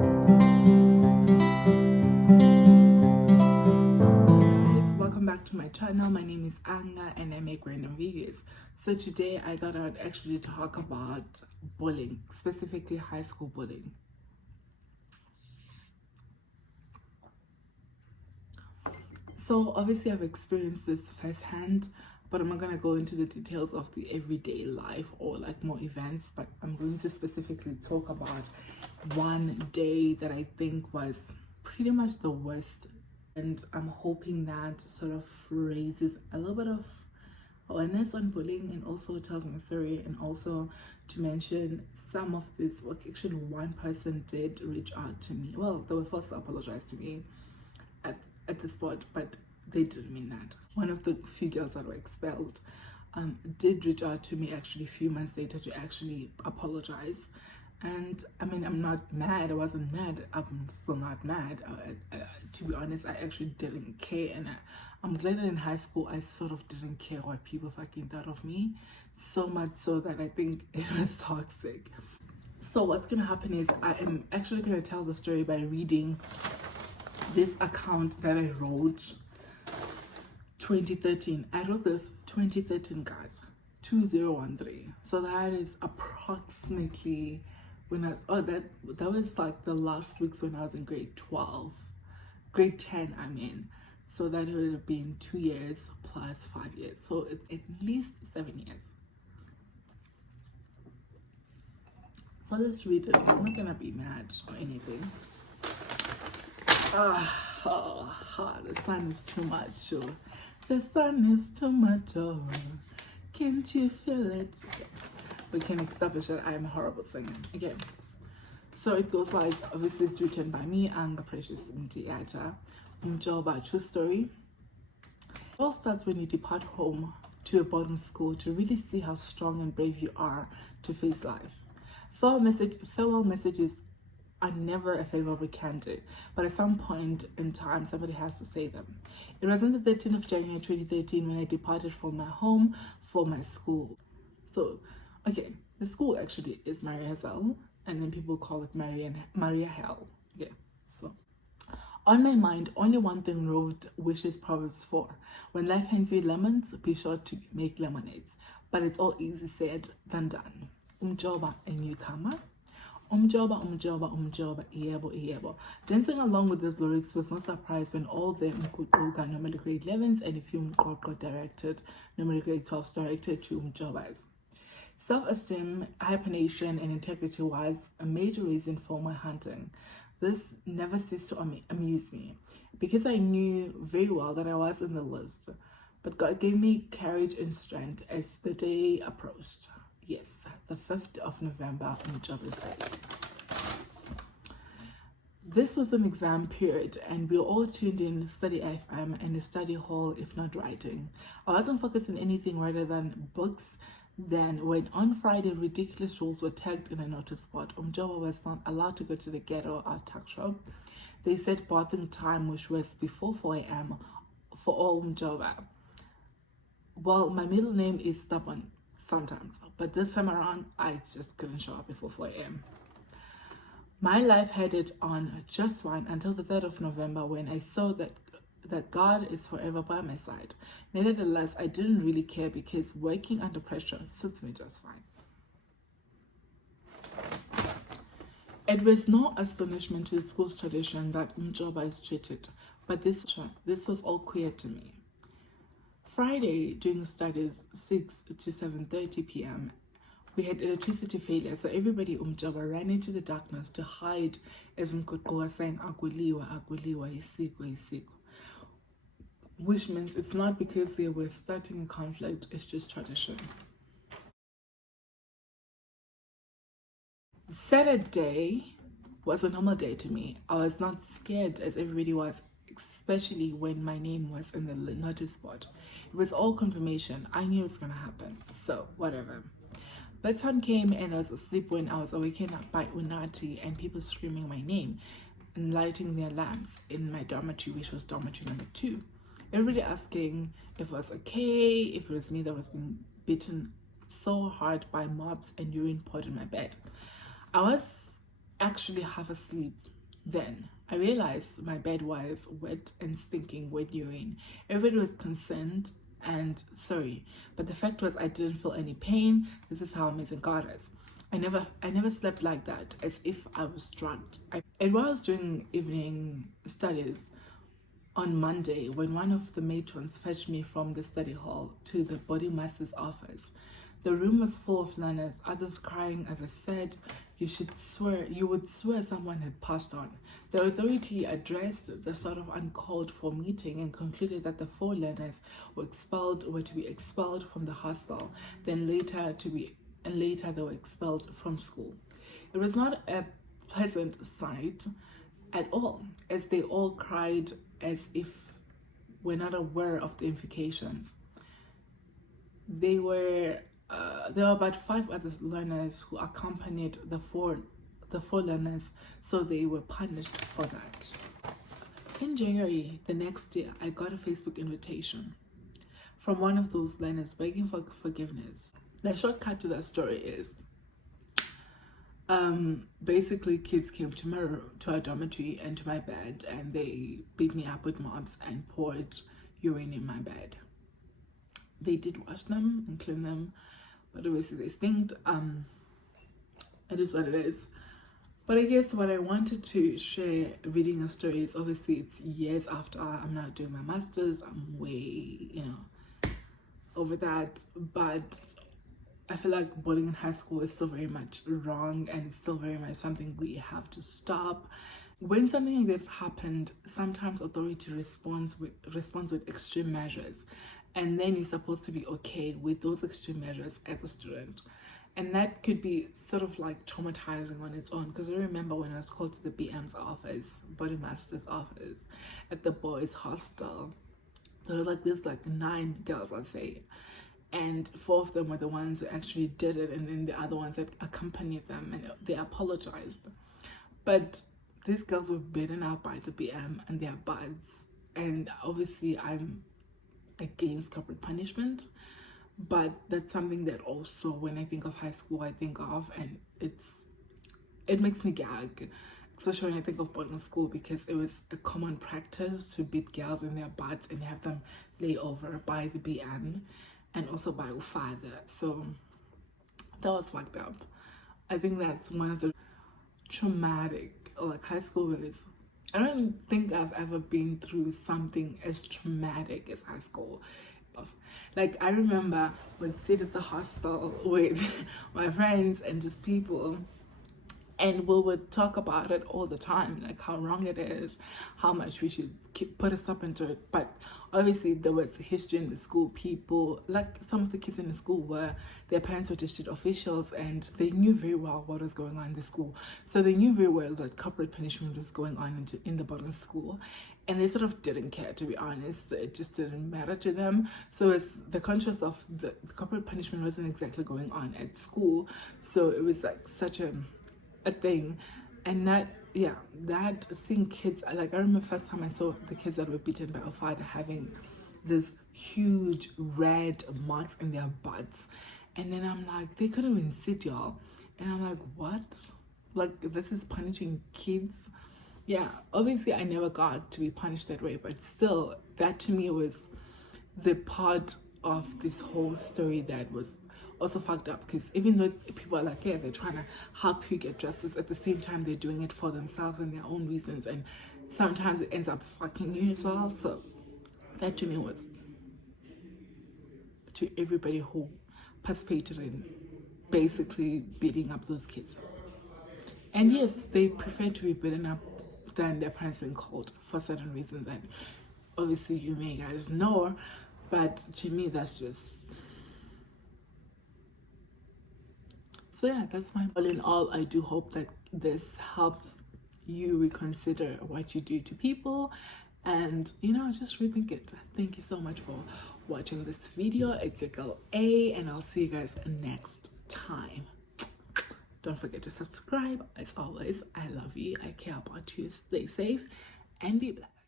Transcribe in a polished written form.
Welcome back to my channel. My name is Anga and I make random videos. So today I thought I would actually talk about bullying, specifically high school bullying. So obviously I've experienced this firsthand, but I'm not going to go into the details of the everyday life or like more events, but I'm going to specifically talk about one day that I think was pretty much the worst, and I'm hoping that sort of raises a little bit of awareness on bullying and also tells my story, and also to mention some of this. Well, actually one person did reach out to me. Well, they were forced to apologize to me at the spot, but they didn't mean that. One of the few girls that were expelled did reach out to me actually a few months later to actually apologize. And I mean, I'm not mad. I wasn't mad. I'm still not mad. To be honest, I actually didn't care. And I'm glad that in high school, I sort of didn't care what people fucking thought of me. So much so that I think it was toxic. So what's going to happen is I am actually going to tell the story by reading this account that I wrote 2013. I wrote this 2013, guys, 2013. So that is approximately when I was, that was like the last weeks when I was in grade 12, grade 10, I mean. So that would have been 2 years plus 5 years. So it's at least 7 years. For this reader, I'm not gonna be mad or anything. The sun is too much. Oh. The sun is too much. Oh. Can't you feel it? We can establish that I am a horrible singer. Okay. So it goes like, obviously it's written by me, Anga Precious Mtiacha. Umjoba, true story. It all starts when you depart home to a boarding school to really see how strong and brave you are to face life. Farewell messages are never a favor we can do, but at some point in time, somebody has to say them. It was on the 13th of January 2013 when I departed from my home for my school. So, okay, the school actually is Maria Zell, and then people call it Maria Hell. Okay, so on my mind, only one thing roved, which is Proverbs 4. When life hands you lemons, be sure to make lemonades. But it's all easy said than done. Umjoba, a newcomer. Umjoba, iyebo. Dancing along with these lyrics was no surprise when all the Mkutuka normally grade 11s and a few Mkoko directed, normally grade 12s directed to Umjobas. Self-esteem, hyphenation, and integrity was a major reason for my hunting. This never ceased to amuse me because I knew very well that I was in the list, but God gave me courage and strength as the day approached. Yes, the 5th of November on Jobber's Day. This was an exam period and we were all tuned in to study FM and the study hall, if not writing. I wasn't focused on anything rather than books. Then when on Friday ridiculous rules were tagged in a notice board, Umjoba was not allowed to go to the ghetto art tuck shop. They set bathing time, which was before 4 a.m. for all Umjoba. Well, my middle name is stubborn sometimes, but this time around I just couldn't show up before 4 a.m. My life headed on just fine until the 3rd of November when I saw that God is forever by my side. Nevertheless, I didn't really care because working under pressure suits me just fine. It was no astonishment to the school's tradition that Umjoba is treated, but this was all queer to me. Friday, during studies, 6 to 7:30 p.m., we had electricity failure, so everybody Umjoba ran into the darkness to hide as Mkoko was saying, Aguliwa, isiko. Which means it's not because they were starting a conflict, it's just tradition. Saturday was a normal day to me. I was not scared as everybody was, especially when my name was in the notice board. It was all confirmation. I knew it was going to happen, so whatever. Bedtime came and I was asleep when I was awakened up by Unati and people screaming my name and lighting their lamps in my dormitory, which was dormitory number 2. Everybody asking if it was okay, if it was me that was being beaten so hard by mobs and urine poured in my bed. I was actually half asleep. Then I realized my bed was wet and stinking with urine. Everybody was concerned and sorry, but the fact was I didn't feel any pain. This is how amazing God is. I never slept like that, as if I was drugged. And while I was doing evening studies on Monday, when one of the matrons fetched me from the study hall to the body master's office, the room was full of learners, others crying, others said, you would swear someone had passed on. The authority addressed the sort of uncalled for meeting and concluded that the 4 learners were to be expelled from the hostel, then later they were expelled from school. It was not a pleasant sight at all, as they all cried as if we're not aware of the implications. There were about 5 other learners who accompanied the four learners, so they were punished for that. In January, the next year, I got a Facebook invitation from one of those learners begging for forgiveness. The shortcut to that story is basically kids came to our dormitory and to my bed, and they beat me up with mops and poured urine in my bed. They did wash them and clean them, but obviously they stinked. It is what it is. But I guess what I wanted to share reading a story is, obviously it's years after I'm now doing my master's. I'm way, over that, but I feel like bullying in high school is still very much wrong, and it's still very much something we have to stop. When something like this happened, sometimes authority responds with extreme measures, and then you're supposed to be okay with those extreme measures as a student. And that could be sort of like traumatizing on its own, because I remember when I was called to the BM's office, body master's office, at the boys' hostel. There was this 9 girls, I'd say, and 4 of them were the ones who actually did it, and then the other ones that accompanied them, and they apologized. But these girls were beaten up by the BM and their buds, and obviously I'm against corporate punishment, but that's something that also, when I think of high school, I think of, and it makes me gag, especially when I think of boarding school, because it was a common practice to beat girls in their butts and have them lay over by the BM and also by your father. So that was fucked up. I think that's one of the traumatic, high school is. I don't think I've ever been through something as traumatic as high school. I remember when sit at the hostel with my friends and just people, and we would talk about it all the time, how wrong it is, how much we should put a stop into it. But obviously there was history in the school. People, some of the kids in the school, their parents were district officials, and they knew very well what was going on in the school. So they knew very well that corporate punishment was going on in the bottom school, and they sort of didn't care, to be honest. It just didn't matter to them. So it's the conscience of the corporate punishment wasn't exactly going on at school. So it was such a thing. And that seeing kids, I remember first time I saw the kids that were beaten by our father having this huge red marks in their butts, and then I'm like, they couldn't even sit, y'all, and I'm like, what? This is punishing kids? Yeah, obviously I never got to be punished that way, but still, that to me was the part of this whole story that was also fucked up, because even though people are they're trying to help you get justice, at the same time they're doing it for themselves and their own reasons, and sometimes it ends up fucking you as well. So that to me was, to everybody who participated in basically beating up those kids. And yes, they prefer to be beaten up than their parents being called for certain reasons, and obviously you may guys know, but to me that's just. So yeah, that's my all in all. I do hope that this helps you reconsider what you do to people, and just rethink it. Thank you so much for watching this video. It's your girl A, and I'll see you guys next time. Don't forget to subscribe. As always, I love you, I care about you. Stay safe and be blessed.